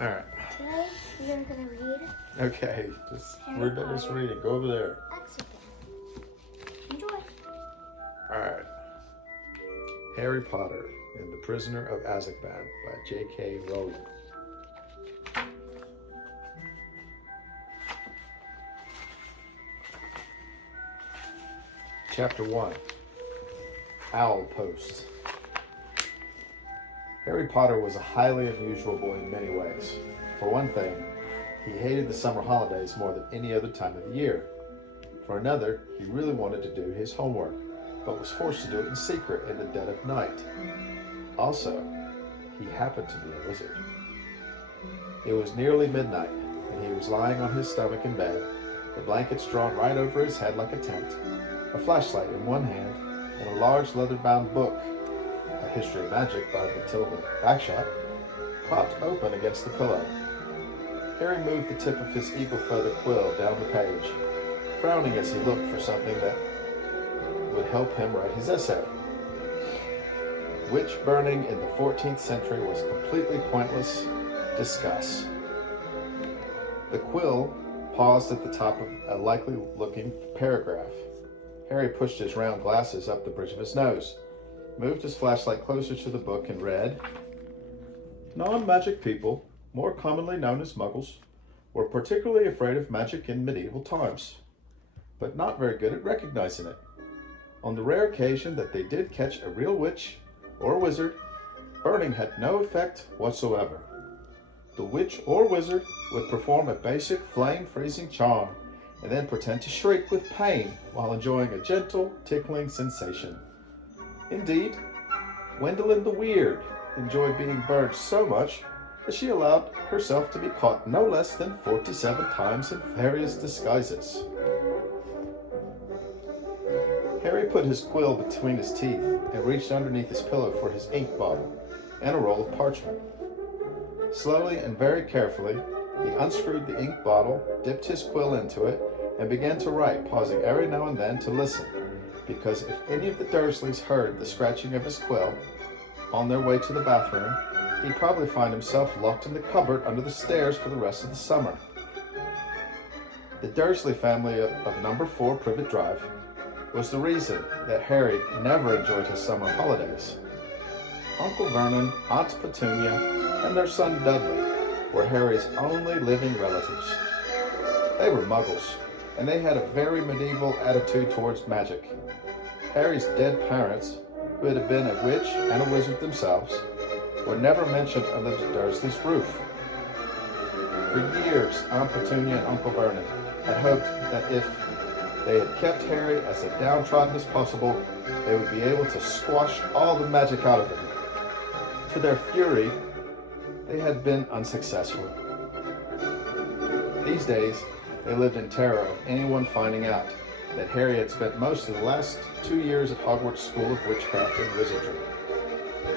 All right. Today we are going to read Okay. We're done just reading. Go over there. Azkaban. Enjoy. All right. Harry Potter and the Prisoner of Azkaban by J.K. Rowling. Chapter-1. Owl Post. Harry Potter was a highly unusual boy in many ways. For one thing, he hated the summer holidays more than any other time of the year. For another, he really wanted to do his homework, but was forced to do it in secret in the dead of night. Also, he happened to be a wizard. It was nearly midnight, and he was lying on his stomach in bed, the blankets drawn right over his head like a tent, a flashlight in one hand, and a large leather-bound book, A History of Magic by Matilda Bagshot, propped open against the pillow. Harry moved the tip of his eagle feather quill down the page, frowning as he looked for something that would help him write his essay. Witch burning in the 14th century was completely pointless. Discuss. The quill paused at the top of a likely-looking paragraph. Harry pushed his round glasses up the bridge of his nose, moved his flashlight closer to the book, and read, Non-magic people, more commonly known as muggles, were particularly afraid of magic in medieval times, but not very good at recognizing it. On the rare occasion that they did catch a real witch or wizard, burning had no effect whatsoever. The witch or wizard would perform a basic flame-freezing charm and then pretend to shriek with pain while enjoying a gentle, tickling sensation. Indeed, Gwendolyn the Weird enjoyed being burned so much that she allowed herself to be caught no less than 47 times in various disguises. Harry put his quill between his teeth and reached underneath his pillow for his ink bottle and a roll of parchment. Slowly and very carefully, he unscrewed the ink bottle, dipped his quill into it, and began to write, pausing every now and then to listen, because if any of the Dursleys heard the scratching of his quill on their way to the bathroom, he'd probably find himself locked in the cupboard under the stairs for the rest of the summer. The Dursley family of number 4 Privet Drive was the reason that Harry never enjoyed his summer holidays. Uncle Vernon, Aunt Petunia, and their son Dudley were Harry's only living relatives. They were muggles, and they had a very medieval attitude towards magic. Harry's dead parents, who had been a witch and a wizard themselves, were never mentioned under the Dursleys' roof. For years, Aunt Petunia and Uncle Vernon had hoped that if they had kept Harry as downtrodden as possible, they would be able to squash all the magic out of him. To their fury, they had been unsuccessful. These days, they lived in terror of anyone finding out that Harry had spent most of the last 2 years at Hogwarts School of Witchcraft and Wizardry.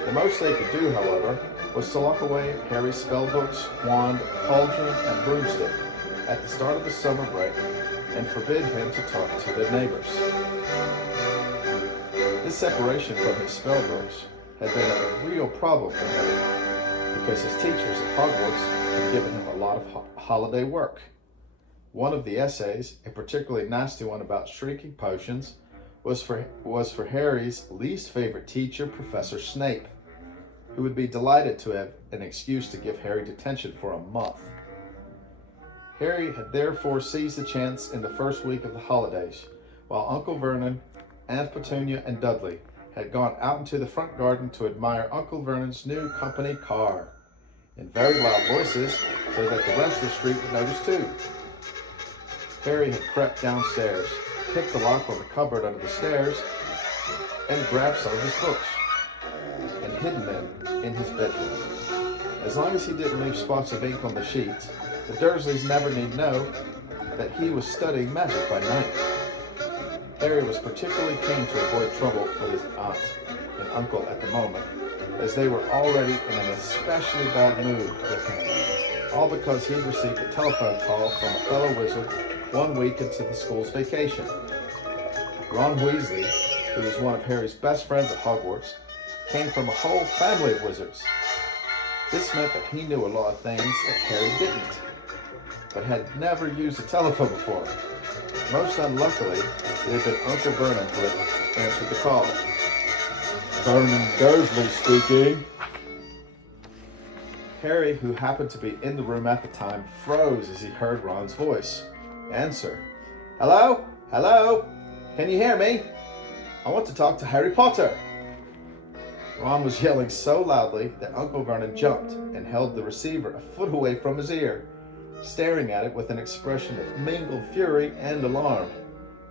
The most they could do, however, was to lock away Harry's spellbooks, wand, cauldron, and broomstick at the start of the summer break and forbid him to talk to their neighbors. This separation from his spellbooks had been a real problem for Harry because his teachers at Hogwarts had given him a lot of holiday work. One of the essays, a particularly nasty one about shrieking potions, was for Harry's least favorite teacher, Professor Snape, who would be delighted to have an excuse to give Harry detention for a month. Harry had therefore seized the chance in the first week of the holidays, while Uncle Vernon, Aunt Petunia, and Dudley had gone out into the front garden to admire Uncle Vernon's new company car, in very loud voices, so that the rest of the street would notice too. Harry had crept downstairs, picked the lock on the cupboard under the stairs, and grabbed some of his books, and hidden them in his bedroom. As long as he didn't leave spots of ink on the sheets, the Dursleys never need know that he was studying magic by night. Harry was particularly keen to avoid trouble with his aunt and uncle at the moment, as they were already in an especially bad mood with him, all because he'd received a telephone call from a fellow wizard 1 week into the school's vacation. Ron Weasley, who was one of Harry's best friends at Hogwarts, came from a whole family of wizards. This meant that he knew a lot of things that Harry didn't, but had never used a telephone before. Most unluckily, it had been Uncle Vernon who had answered the call. Vernon Dursley speaking. Harry, who happened to be in the room at the time, froze as he heard Ron's voice. Answer. Hello? Hello? Can you hear me? I want to talk to Harry Potter. Ron was yelling so loudly that Uncle Vernon jumped and held the receiver a foot away from his ear, staring at it with an expression of mingled fury and alarm.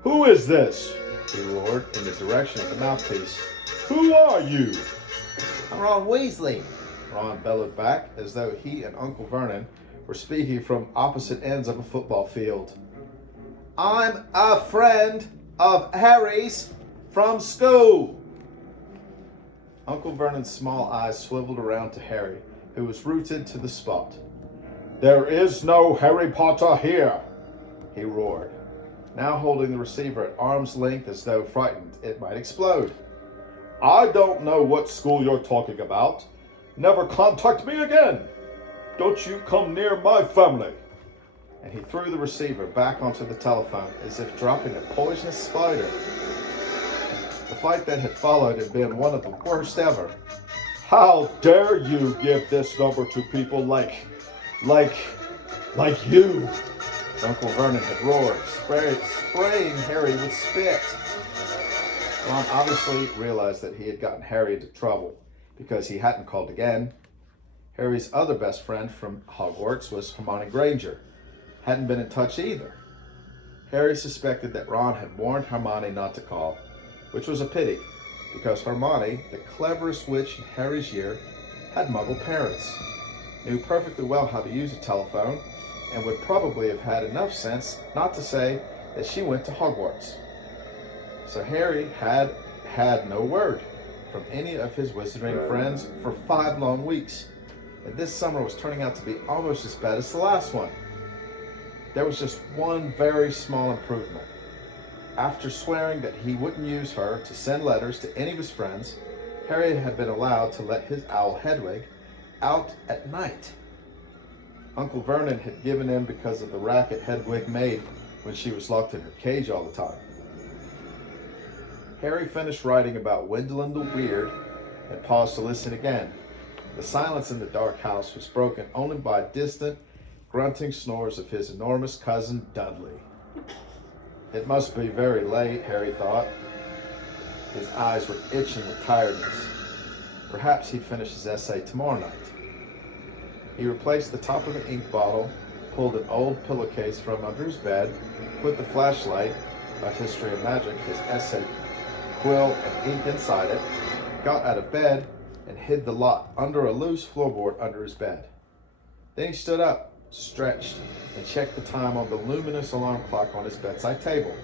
Who is this? He roared in the direction of the mouthpiece. Who are you? I'm Ron Weasley, Ron bellowed back as though he and Uncle Vernon were speaking from opposite ends of a football field. I'm a friend of Harry's from school. Uncle Vernon's small eyes swiveled around to Harry, who was rooted to the spot. There is no Harry Potter here, he roared, now holding the receiver at arm's length as though frightened it might explode. I don't know what school you're talking about. Never contact me again. Don't you come near my family. And he threw the receiver back onto the telephone as if dropping a poisonous spider. The fight that had followed had been one of the worst ever. How dare you give this number to people like you? Uncle Vernon had roared, spraying Harry with spit. Ron obviously realized that he had gotten Harry into trouble because he hadn't called again. Harry's other best friend from Hogwarts was Hermione Granger. Hadn't been in touch either. Harry suspected that Ron had warned Hermione not to call, which was a pity, because Hermione, the cleverest witch in Harry's year, had Muggle parents, knew perfectly well how to use a telephone, and would probably have had enough sense not to say that she went to Hogwarts. So Harry had no word from any of his wizarding friends for 5 long weeks, and this summer was turning out to be almost as bad as the last one. There was just one very small improvement. After swearing that he wouldn't use her to send letters to any of his friends, Harry had been allowed to let his owl Hedwig out at night. Uncle Vernon had given in because of the racket Hedwig made when she was locked in her cage all the time. Harry finished writing about Wendell the Weird and paused to listen again. The silence in the dark house was broken only by distant, grunting snores of his enormous cousin Dudley. It must be very late, Harry thought. His eyes were itching with tiredness. Perhaps he'd finish his essay tomorrow night. He replaced the top of the ink bottle, pulled an old pillowcase from under his bed, put the flashlight, A History of Magic, his essay, quill, and ink inside it, got out of bed, and hid the lot under a loose floorboard under his bed. Then he stood up, stretched, and checked the time on the luminous alarm clock on his bedside table.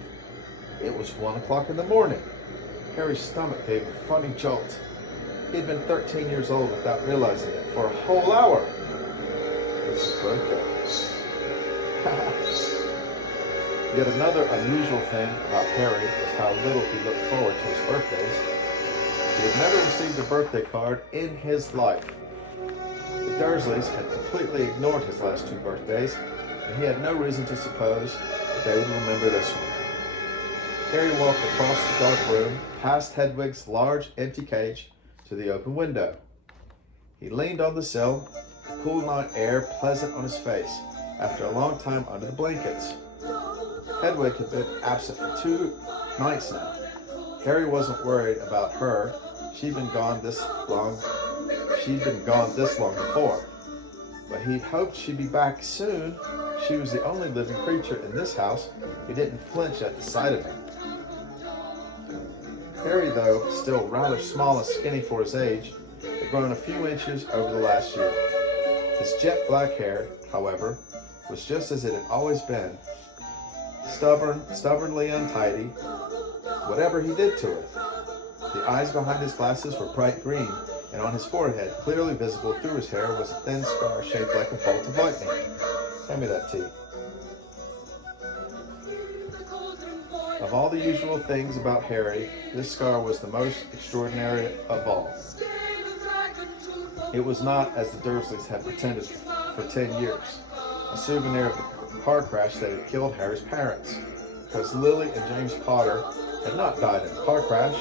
It was 1 o'clock in the morning. Harry's stomach gave a funny jolt. He had been 13 years old without realizing it for a whole hour. It was his birthday. Yet another unusual thing about Harry was how little he looked forward to his birthdays. He had never received a birthday card in his life. The Dursleys had completely ignored his last 2 birthdays, and he had no reason to suppose that they would remember this one. Harry walked across the dark room, past Hedwig's large, empty cage, to the open window. He leaned on the sill, the cool night air pleasant on his face, after a long time under the blankets. Hedwig had been absent for 2 nights now. Harry wasn't worried about her. She'd been gone this long before. But he hoped she'd be back soon. She was the only living creature in this house who didn't flinch at the sight of him. Harry, though still rather small and skinny for his age, had grown a few inches over the last year. His jet black hair, however, was just as it had always been, stubbornly untidy, whatever he did to it. The eyes behind his glasses were bright green, and on his forehead, clearly visible through his hair, was a thin scar shaped like a bolt of lightning. Hand me that tea. Of all the usual things about Harry, this scar was the most extraordinary of all. It was not, as the Dursleys had pretended for 10 years, a souvenir of the car crash that had killed Harry's parents. Because Lily and James Potter had not died in a car crash.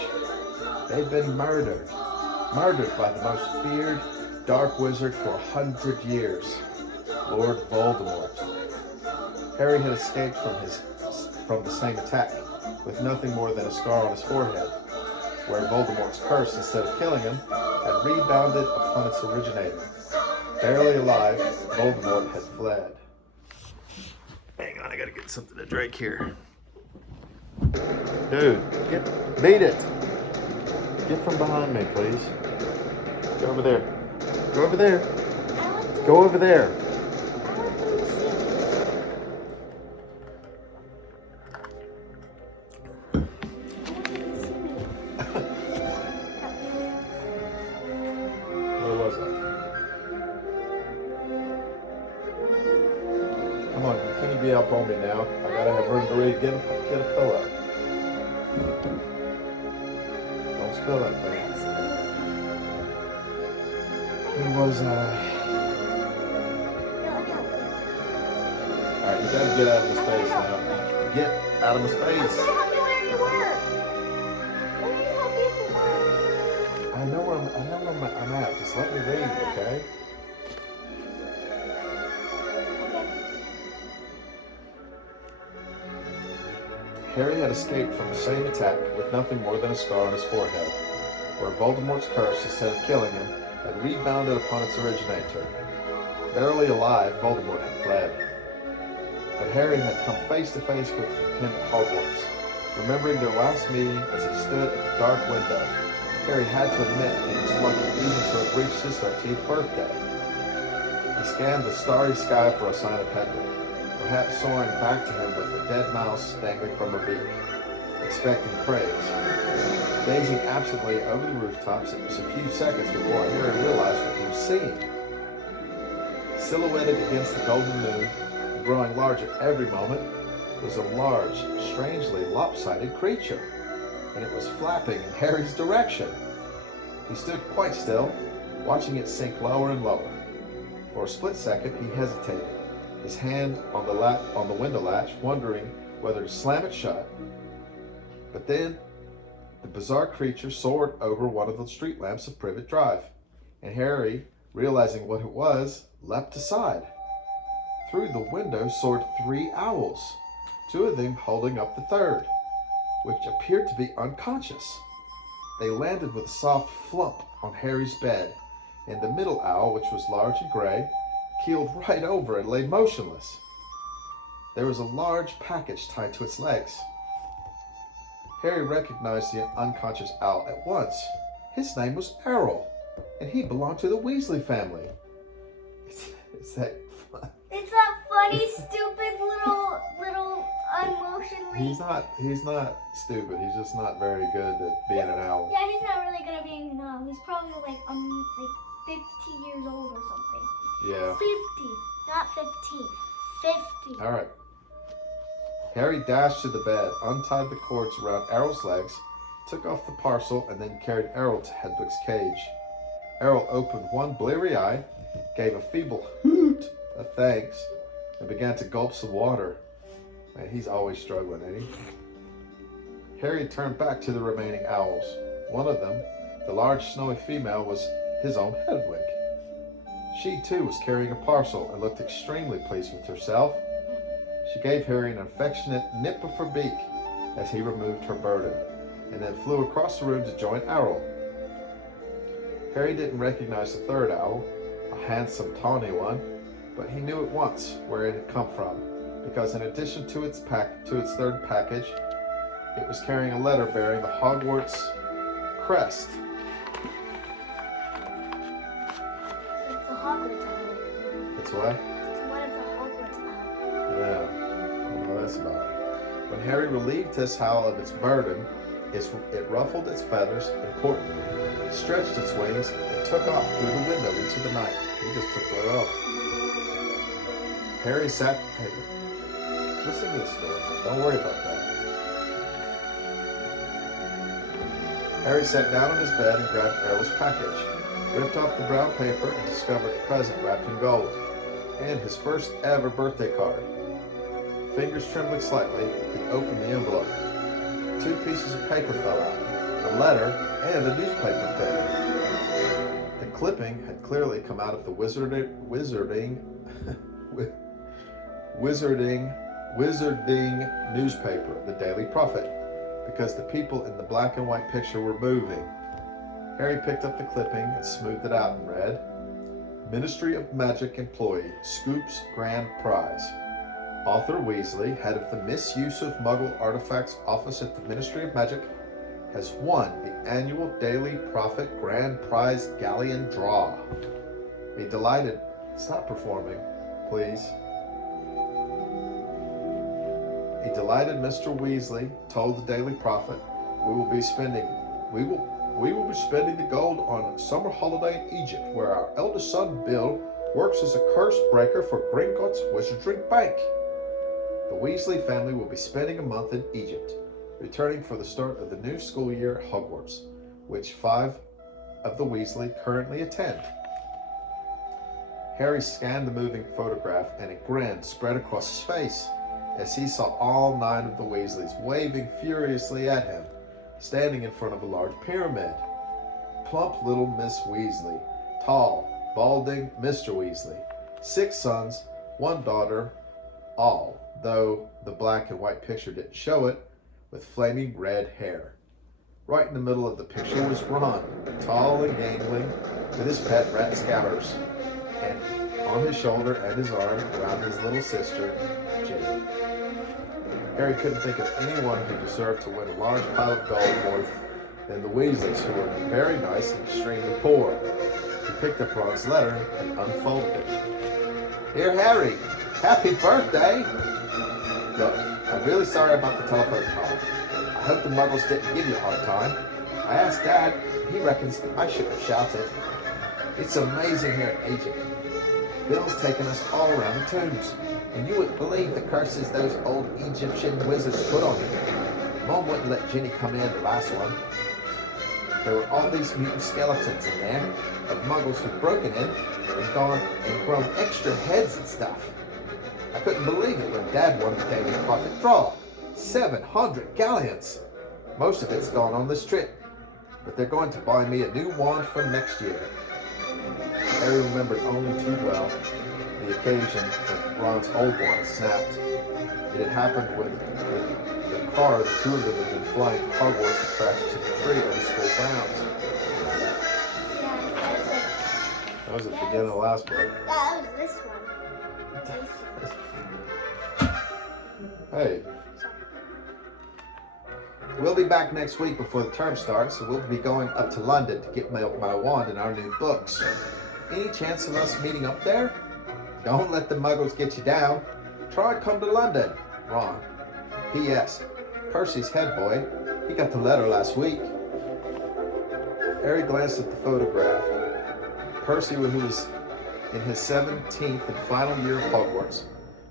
They'd been murdered. Murdered by the most feared dark wizard for 100 years, Lord Voldemort. Harry had escaped from the same attack, with nothing more than a scar on his forehead, where Voldemort's curse, instead of killing him, had rebounded upon its originator. Barely alive, Voldemort had fled. Hang on, I gotta get something to drink here. Dude, beat it! Get from behind me, please. Go over there. Go over there. Go over there. Where was I? Come on, can you be up on me now? I gotta have room to read. Get a pillow. Don't spill that thing. Where was I? Alright, you gotta get out of my space now. Get out of my space. Help me where you were. Let me help you if you want. I know where I'm at. Just let me read, okay? Harry had escaped from the same attack with nothing more than a scar on his forehead, where Voldemort's curse, instead of killing him, had rebounded upon its originator. Barely alive, Voldemort had fled. But Harry had come face to face with him at Hogwarts. Remembering their last meeting as he stood at the dark window, Harry had to admit he was lucky even to have reached his 13th birthday. He scanned the starry sky for a sign of Hedwig, perhaps soaring back to him with a dead mouse dangling from her beak, expecting praise. Gazing absently over the rooftops, it was a few seconds before Harry realized what he was seeing. Silhouetted against the golden moon, growing larger every moment, was a large, strangely lopsided creature, and it was flapping in Harry's direction. He stood quite still, watching it sink lower and lower. For a split second, he hesitated, his hand on the window latch, wondering whether to slam it shut. But then, the bizarre creature soared over one of the street lamps of Privet Drive, and Harry, realizing what it was, leapt aside. Through the window soared 3 owls, 2 of them holding up the third, which appeared to be unconscious. They landed with a soft flump on Harry's bed, and the middle owl, which was large and gray, keeled right over and lay motionless. There was a large package tied to its legs. Harry recognized the unconscious owl at once. His name was Errol, and he belonged to the Weasley family. Is that fun? It's that funny, stupid little emotionally. He's not stupid. He's just not very good at being an owl. Yeah, he's not really good at being an owl. He's probably like 50 years old or something. Yeah. 50, not 15. 50. All right. Harry dashed to the bed, untied the cords around Errol's legs, took off the parcel, and then carried Errol to Hedwig's cage. Errol opened one bleary eye, gave a feeble hoot of thanks, and began to gulp some water. Man, he's always struggling, ain't he? Harry turned back to the remaining owls. One of them, the large snowy female, was his own Hedwig. She too was carrying a parcel and looked extremely pleased with herself. She gave Harry an affectionate nip of her beak as he removed her burden, and then flew across the room to join Errol. Harry didn't recognize the third owl, a handsome tawny one, but he knew at once where it had come from, because in addition to its third package, it was carrying a letter bearing the Hogwarts crest. It's the Hogwarts owl. It's what? It's one of the Hogwarts owls. Yeah, I don't know what that's about. When Harry relieved his howl of its burden, it ruffled its feathers importantly, stretched its wings, and took off through the window into the night. He just took right off. Harry sat... Hey, listen to this story. Don't worry about that. Harry sat down on his bed and grabbed Errol's package. ripped off the brown paper and discovered a present wrapped in gold, and his first ever birthday card. Fingers trembling slightly, he opened the envelope. 2 pieces of paper fell out, a letter and a newspaper clipping. The clipping had clearly come out of the wizarding newspaper, the Daily Prophet, because the people in the black and white picture were moving. Harry picked up the clipping and smoothed it out and read, Ministry of Magic employee, Scoops Grand Prize. Arthur Weasley, head of the Misuse of Muggle Artifacts Office at the Ministry of Magic, has won the annual Daily Prophet Grand Prize Galleon Draw. A delighted... Stop performing, please. A delighted Mr. Weasley told the Daily Prophet, we will be spending the gold on a summer holiday in Egypt, where our eldest son Bill works as a curse breaker for Gringotts Wizarding Bank. The Weasley family will be spending a month in Egypt, returning for the start of the new school year at Hogwarts, which 5 of the Weasley currently attend. Harry scanned the moving photograph and a grin spread across his face as he saw all 9 of the Weasleys waving furiously at him, standing in front of a large pyramid. Plump little Miss Weasley, tall, balding Mr. Weasley, 6 sons, 1 daughter, all, though the black and white picture didn't show it, with flaming red hair. Right in the middle of the picture was Ron, tall and gangling, with his pet rat Scabbers, and on his shoulder and his arm around his little sister, Ginny. Harry couldn't think of anyone who deserved to win a large pile of gold more than the Weasleys, who were very nice and extremely poor. He picked up Ron's letter and unfolded it. Dear Harry, happy birthday! Look, I'm really sorry about the telephone call. I hope the Muggles didn't give you a hard time. I asked Dad, he reckons I should have shouted. It's amazing here in Egypt. Bill's taken us all around the tombs, and you wouldn't believe the curses those old Egyptian wizards put on them. Mom wouldn't let Ginny come in the last one. There were all these mutant skeletons in there of Muggles who'd broken in and gone and grown extra heads and stuff. I couldn't believe it when Dad won the Daily Prophet Draw. 700 galleons! Most of it's gone on this trip, but they're going to buy me a new wand for next year. Harry remembered only too well the occasion when Ron's old wand snapped. It had happened when the car, the 2 of them had been flying to Hogwarts and crashed to the tree on the school grounds. That was at the beginning of the last book. That was this one. Hey. We'll be back next week before the term starts, so we'll be going up to London to get my wand and our new books. Any chance of us meeting up there? Don't let the Muggles get you down. Try and come to London. Ron. P.S. Percy's head boy. He got the letter last week. Harry glanced at the photograph. Percy, who was in his 17th and final year of Hogwarts,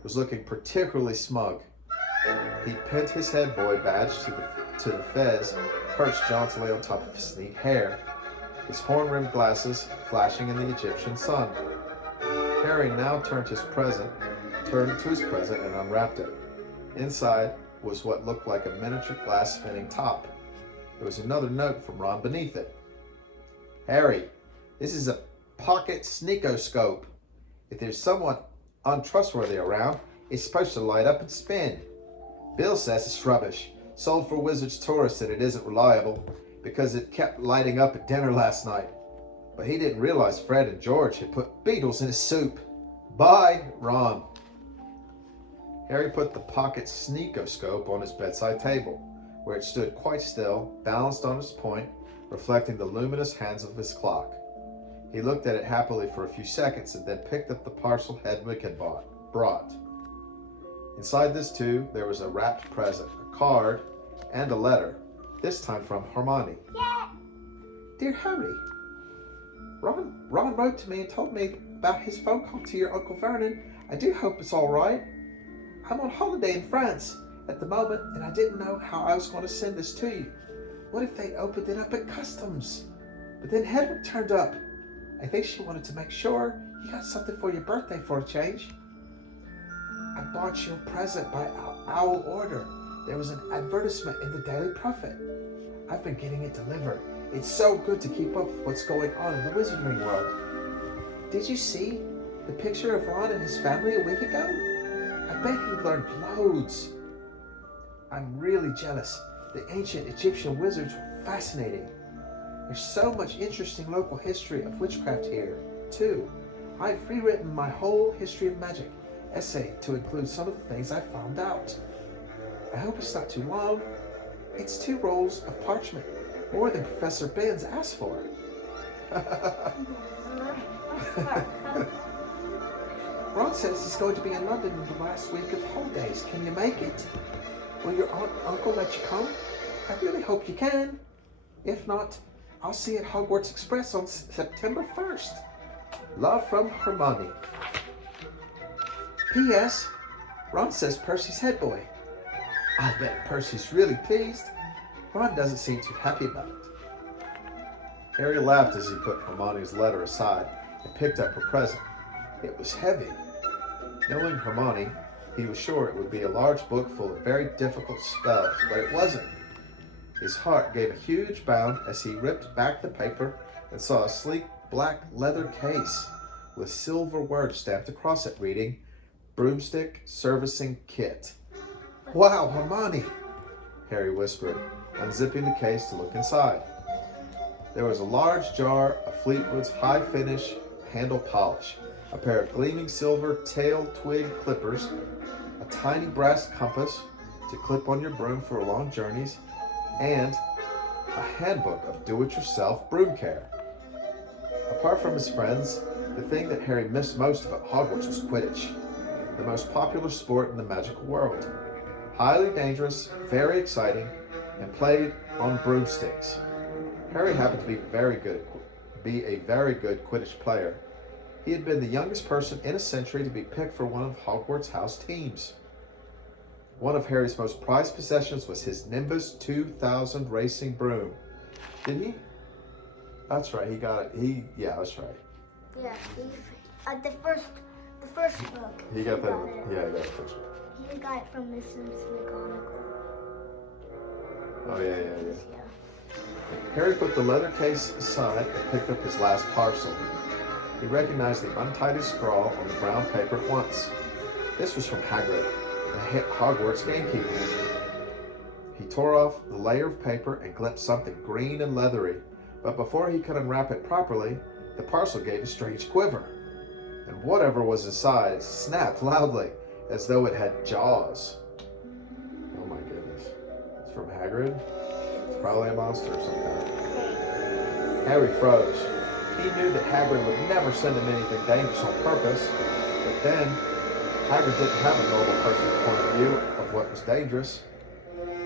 was looking particularly smug. He pinned his head boy badge to the fez perched jauntily on top of his neat hair, his horn-rimmed glasses flashing in the Egyptian sun. Harry now turned to his present and unwrapped it. Inside was what looked like a miniature glass spinning top. There was another note from Ron beneath it. Harry, this is a pocket sneakoscope. If there's someone untrustworthy around, it's supposed to light up and spin. Bill says it's rubbish, sold for Wizard's tourists, and it isn't reliable because it kept lighting up at dinner last night. But he didn't realize Fred and George had put beetles in his soup. Bye, Ron. Harry put the pocket sneakoscope on his bedside table, where it stood quite still, balanced on its point, reflecting the luminous hands of his clock. He looked at it happily for a few seconds and then picked up the parcel Hedwig had brought. Inside this too, there was a wrapped present, a card, and a letter, this time from Hermione. Yeah. Dear Harry, Ron wrote to me and told me about his phone call to your Uncle Vernon. I do hope it's all right. I'm on holiday in France at the moment, and I didn't know how I was going to send this to you. What if they opened it up at customs? But then Hedwig turned up. I think she wanted to make sure you got something for your birthday for a change. I bought you a present by owl order. There was an advertisement in the Daily Prophet. I've been getting it delivered. It's so good to keep up with what's going on in the wizarding world. Did you see the picture of Ron and his family a week ago? I bet he learned loads. I'm really jealous. The ancient Egyptian wizards were fascinating. There's so much interesting local history of witchcraft here, too. I've rewritten my whole history of magic essay to include some of the things I found out. I hope it's not too long. It's 2 rolls of parchment, more than Professor Benz asked for. Ron says he's going to be in London in the last week of holidays. Can you make it? Will your aunt and uncle let you come? I really hope you can. If not, I'll see you at Hogwarts Express on September 1st. Love from Hermione. P.S. Ron says Percy's head boy. I bet Percy's really pleased. Ron doesn't seem too happy about it. Harry laughed as he put Hermione's letter aside and picked up her present. It was heavy. Knowing Hermione, he was sure it would be a large book full of very difficult spells, but it wasn't. His heart gave a huge bound as he ripped back the paper and saw a sleek black leather case with silver words stamped across it reading, Broomstick Servicing Kit. Wow, Hermione, Harry whispered, unzipping the case to look inside. There was a large jar of Fleetwood's high finish handle polish, a pair of gleaming silver tail twig clippers, a tiny brass compass to clip on your broom for long journeys, and a handbook of do-it-yourself broom care. Apart from his friends, the thing that Harry missed most about Hogwarts was Quidditch, the most popular sport in the magical world. Highly dangerous, very exciting, and played on broomsticks. Harry happened to be a very good Quidditch player. He had been the youngest person in a century to be picked for one of Hogwarts house teams. One of Harry's most prized possessions was his Nimbus 2000 racing broom. Did he? That's right, he got it. Yeah, that's right. Yeah, the first book. He got that. Yeah, he got the first one. He got it from Mrs. McGonagall. Oh, yeah. Harry put the leather case aside and picked up his last parcel. He recognized the untidy scrawl on the brown paper at once. This was from Hagrid, the Hogwarts gamekeeper. He tore off the layer of paper and glimpsed something green and leathery, but before he could unwrap it properly, the parcel gave a strange quiver. And whatever was inside snapped loudly, as though it had jaws. Oh my goodness. It's from Hagrid? It's probably a monster of some kind. Harry froze. He knew that Hagrid would never send him anything dangerous on purpose, but then Hagrid didn't have a normal person's point of view of what was dangerous.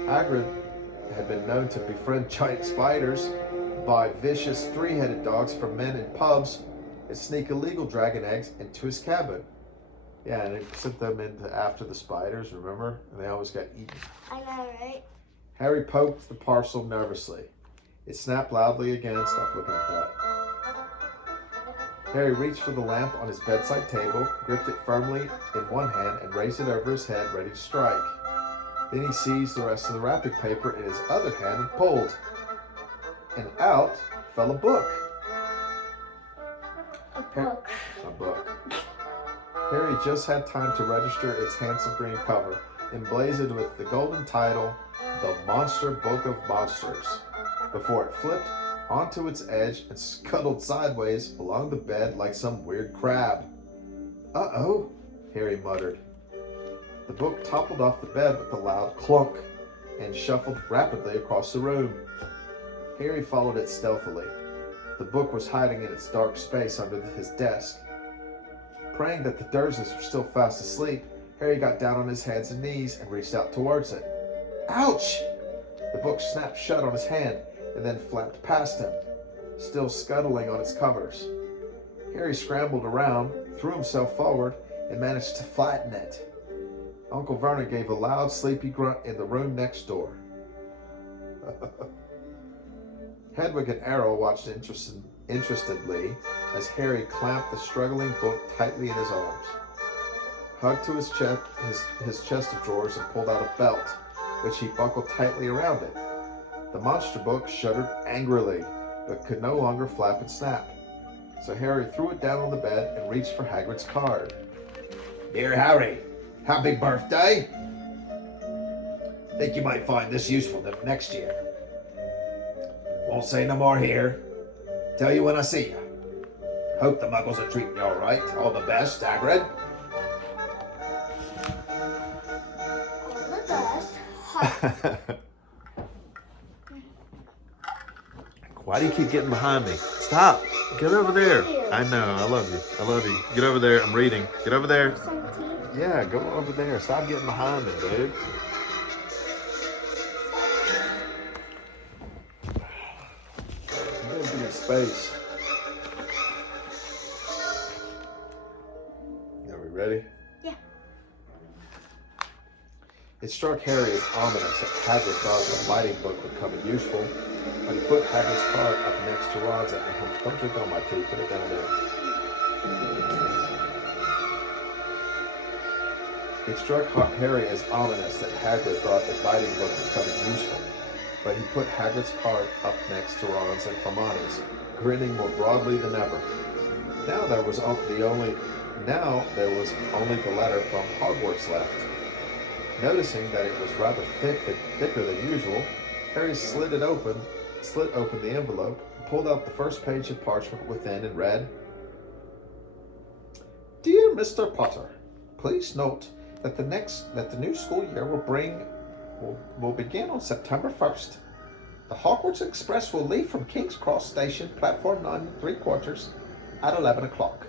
Hagrid had been known to befriend giant spiders, buy vicious three-headed dogs from men in pubs, and sneak illegal dragon eggs into his cabin. Yeah, and he sent them into after the spiders, remember? And they always got eaten. I know, right? Harry poked the parcel nervously. It snapped loudly again. Stop looking at that. Harry reached for the lamp on his bedside table, gripped it firmly in one hand, and raised it over his head, ready to strike. Then he seized the rest of the wrapping paper in his other hand and pulled. And out fell a book. A book. A book. Harry just had time to register its handsome green cover, emblazoned with the golden title, The Monster Book of Monsters, before it flipped onto its edge and scuttled sideways along the bed like some weird crab. Uh-oh, Harry muttered. The book toppled off the bed with a loud clunk and shuffled rapidly across the room. Harry followed it stealthily. The book was hiding in its dark space under his desk. Praying that the Dursleys were still fast asleep, Harry got down on his hands and knees and reached out towards it. Ouch! The book snapped shut on his hand and then flapped past him, still scuttling on its covers. Harry scrambled around, threw himself forward, and managed to flatten it. Uncle Vernon gave a loud, sleepy grunt in the room next door. Hedwig and Errol watched interestedly as Harry clamped the struggling book tightly in his arms, hugged to his chest of drawers, and pulled out a belt, which he buckled tightly around it. The monster book shuddered angrily, but could no longer flap and snap. So Harry threw it down on the bed and reached for Hagrid's card. "Dear Harry, happy birthday! Think you might find this useful next year. Won't say no more here. Tell you when I see you. Hope the muggles are treating you all right. All the best, Hagrid." All the best. Why do you keep getting behind me? Stop. Get over there. I know. I love you. I love you. Get over there. I'm reading. Get over there. Yeah, go over there. Stop getting behind me, dude. I'm gonna be in space. Are we ready? Yeah. It struck Harry as ominous that Hagrid thought the biting book would come in useful, but he put Hagrid's card up next to Ron's and don't drink on my tea, put it down there. It struck Harry as ominous that Hagrid thought the biting book would come in useful, but he put Hagrid's card up next to Ron's and Hermione's, grinning more broadly than ever. Now there was only the letter from Hogwarts left. Noticing that it was rather thicker than usual, Harry slit open the envelope, pulled out the first page of parchment within, and read, "Dear Mr. Potter, please note that the new school year will begin on September 1st. The Hogwarts Express will leave from King's Cross Station, platform 9 3/4, at 11 o'clock.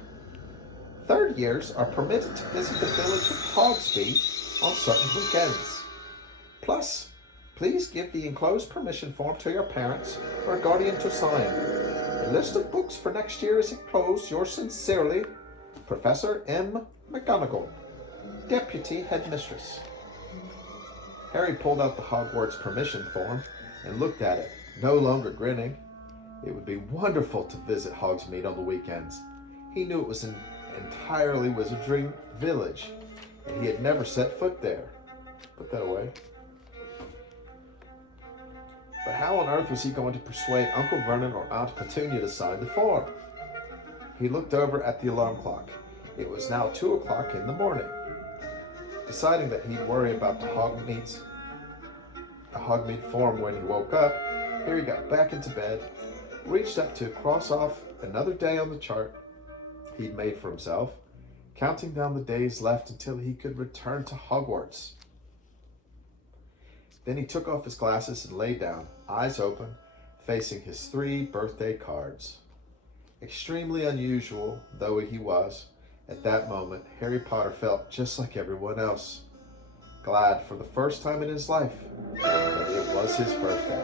Third years are permitted to visit the village of Hogsmeade on certain weekends. Plus, please give the enclosed permission form to your parents or guardian to sign. A list of books for next year is enclosed. Yours sincerely, Professor M. McGonagall, Deputy Headmistress." Harry pulled out the Hogwarts permission form and looked at it, no longer grinning. It would be wonderful to visit Hogsmeade on the weekends. He knew it was an entirely Wizarding village, and he had never set foot there. Put that away. But how on earth was he going to persuade Uncle Vernon or Aunt Petunia to sign the form? He looked over at the alarm clock. It was now 2 o'clock in the morning. Deciding that he'd worry about the Hogmeade form when he woke up, Harry got back into bed, reached up to cross off another day on the chart he'd made for himself, counting down the days left until he could return to Hogwarts. Then he took off his glasses and lay down, eyes open, facing his 3 birthday cards. Extremely unusual though he was, at that moment, Harry Potter felt just like everyone else, glad for the first time in his life that it was his birthday.